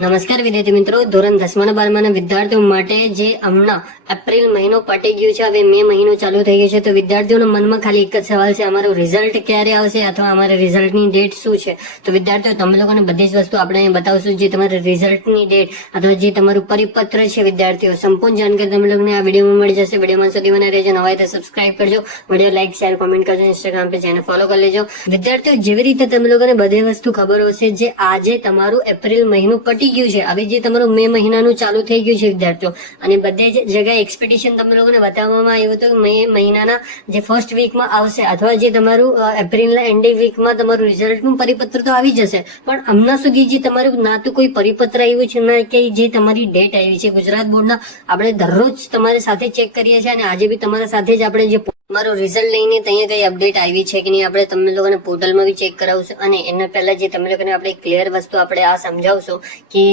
નમસ્કાર વિદ્યાર્થી મિત્રો, ધોરણ 10 અને 12 વિદ્યાર્થીઓ માટે જે હમણાં એપ્રિલ મહિનો પટી ગયો છે, હવે મે મહિનો ચાલુ થઈ ગયો છે, તો વિદ્યાર્થીઓના મનમાં ખાલી એક જ સવાલ છે, અમારું રિઝલ્ટ ક્યારે આવશે અથવા અમારા રિઝલ્ટની ડેટ શું છે. તો વિદ્યાર્થીઓ, તમે લોકોને બધી જ વસ્તુ આપણે બતાવશું, જે તમારા રિઝલ્ટની ડેટ અથવા જે તમારું પરિપત્ર છે. વિદ્યાર્થીઓ, સંપૂર્ણ જાણકારી તમે લોકોને આ વિડીયોમાં મળી જશે. વિડીયોમાં સુધી મને રહેજો, નવા હોય તો સબસ્ક્રાઇબ કરજો, વિડીયો લાઈક શેર કોમેન્ટ કરજો, ઇન્સ્ટાગ્રામ પર જઈને ફોલો કરી લેજો. વિદ્યાર્થીઓ, જેવી રીતે તમે લોકોને બધી વસ્તુ ખબર હશે, જે આજે તમારું એપ્રિલ મહિનો પટી ગયું છે, હવે જે તમારું મે મહિનાનું ચાલુ થઈ ગયું છે વિદ્યાર્થીઓ, અને બધે જ જગ્યાએ એક્સપેક્ટેશન તમે લોકોને બતાવવામાં આવ્યું હતું મે મહિનાના જે ફર્સ્ટ વીકમાં આવશે, અથવા જે તમારું એપ્રિલના એન્ડિંગ વીકમાં તમારું રિઝલ્ટનું પરિપત્ર તો આવી જશે, પણ હમણાં સુધી જે તમારું ના તો કોઈ પરિપત્ર આવ્યું છે, ના કે જે તમારી ડેટ આવી છે. ગુજરાત બોર્ડના આપણે દરરોજ તમારી સાથે ચેક કરીએ છીએ, અને આજે બી તમારા સાથે જ આપણે જે તમારું રિઝલ્ટ લઈને ત્યાં કઈ અપડેટ આવી છે કે નહીં, આપણે તમે લોકોને પોર્ટલમાં બી ચેક કરાવશું. અને એના પહેલા જે તમે લોકોને આપણે ક્લિયર વસ્તુ આપણે આ સમજાવશું કે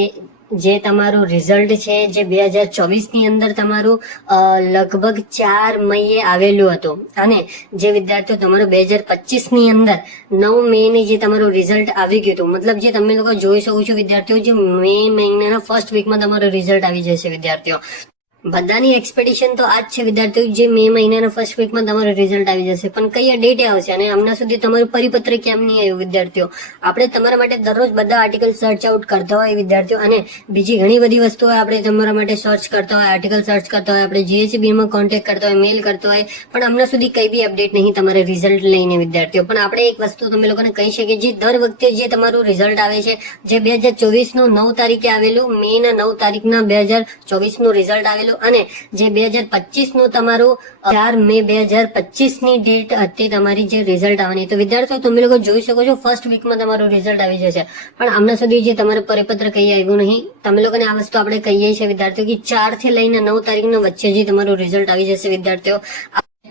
જે તમારું રિઝલ્ટ છે, જે 2024 ની અંદર તમારું લગભગ 4 મઈએ આવેલું હતું, અને જે વિદ્યાર્થીઓ તમારું 2025 ની અંદર 9 મે ની જે તમારું રિઝલ્ટ આવી ગયું હતું, મતલબ જે તમે લોકો જોઈ શકો છો વિદ્યાર્થીઓ, જે મે મહિનાના ફર્સ્ટ વીકમાં તમારું રિઝલ્ટ આવી જશે વિદ્યાર્થીઓ. બધાની એક્સપેક્ટેશન તો આ જ છે વિદ્યાર્થીઓ, જે મે મહિનાના ફર્સ્ટ વીકમાં તમારું રિઝલ્ટ આવી જશે, પણ કઈ ડેટે આવશે અને હમણાં સુધી તમારું પરિપત્ર કેમ નહીં આવ્યું વિદ્યાર્થીઓ. આપણે તમારા માટે દરરોજ બધા આર્ટિકલ સર્ચ આઉટ કરતા હોય વિદ્યાર્થીઓ, અને બીજી ઘણી બધી વસ્તુઓ આપણે તમારા માટે સર્ચ કરતા હોય, આર્ટિકલ સર્ચ કરતા હોય, આપણે GSEB માં કોન્ટેક્ટ કરતા હોય, મેલ કરતા હોય, પણ હમણાં સુધી કઈ બી અપડેટ નહીં તમારે રિઝલ્ટ લઈને વિદ્યાર્થીઓ. પણ આપણે એક વસ્તુ તમે લોકોને કહી શકીએ, જે દર વખતે જે તમારું રિઝલ્ટ આવે છે, જે 2024 નું 9 તારીખે આવેલું, મે ના 9 તારીખના 2024 નું રિઝલ્ટ આવેલું, અને જે 2025 નું તમારું 4 મે 2025 ની ડેટ હતી તમારી જે રિઝલ્ટ આવવાની. તો વિદ્યાર્થીઓ, તમે લોકો જોઈ શકો છો ફર્સ્ટ વીકમાં તમારું રિઝલ્ટ આવી જશે, પણ હમણાં સુધી જે તમારું પરિપત્ર કઈ આવ્યું નહીં. તમે લોકોને આ વસ્તુ આપણે કહીએ છીએ વિદ્યાર્થીઓ કે 4 થી લઈને 9 તારીખના વચ્ચે જે તમારું રિઝલ્ટ આવી જશે વિદ્યાર્થીઓ.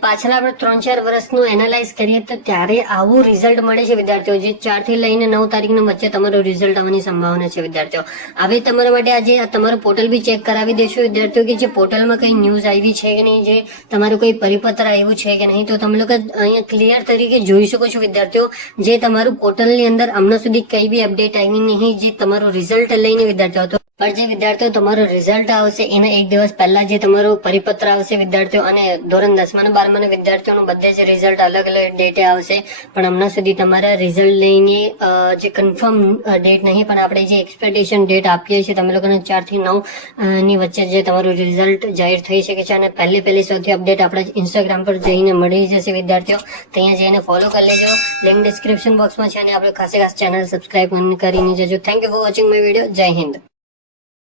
પાછળ આપણે 3-4 વર્ષનું એનાલાઇઝ કરીએ તો ત્યારે આવું રિઝલ્ટ મળે છે વિદ્યાર્થીઓ, જે 4 થી લઈને 9 તારીખના વચ્ચે તમારું રિઝલ્ટ આવવાની સંભાવના છે વિદ્યાર્થીઓ. હવે તમારા માટે આજે તમારું પોર્ટલ બી ચેક કરાવી દેશું વિદ્યાર્થીઓ, કે જે પોર્ટલમાં કઈ ન્યૂઝ આવી છે કે નહીં, જે તમારું કોઈ પરિપત્ર આવ્યું છે કે નહીં. તો તમે લોકો અહીંયા ક્લિયર તરીકે જોઈ શકો છો વિદ્યાર્થીઓ, જે તમારું પોર્ટલની અંદર હમણાં સુધી કઈ બી અપડેટ આવી નહીં, જે તમારું રિઝલ્ટ લઈને વિદ્યાર્થીઓ. પણ જે વિદ્યાર્થીઓ તમારું રિઝલ્ટ આવશે એના એક દિવસ પહેલા જે તમારું પરિપત્ર આવશે વિદ્યાર્થીઓ, અને ધોરણ 10 અને 12 વિદ્યાર્થીઓનું બધે જ રિઝલ્ટ અલગ અલગ ડેટે આવશે, પણ હમણાં સુધી તમારા રિઝલ્ટ લઈને જે કન્ફર્મ ડેટ નહીં, પણ આપણે જે એક્સપેક્ટેશન ડેટ આપીએ છીએ તમે લોકોને 4 થી 9 ની વચ્ચે જે તમારું રિઝલ્ટ જાહેર થઈ શકે છે. અને પહેલી સૌથી અપડેટ આપણા ઇન્સ્ટાગ્રામ પર જઈને મળી જશે વિદ્યાર્થીઓ, ત્યાં જઈને ફોલો કરી લેજો, લિંક ડિસ્ક્રિપ્શન બોક્સમાં છે, અને આપણે ખાસ ચેનલ સબસ્ક્રાઇબ કરીને જજો. Thank you for watching my video. જય હિન્દ.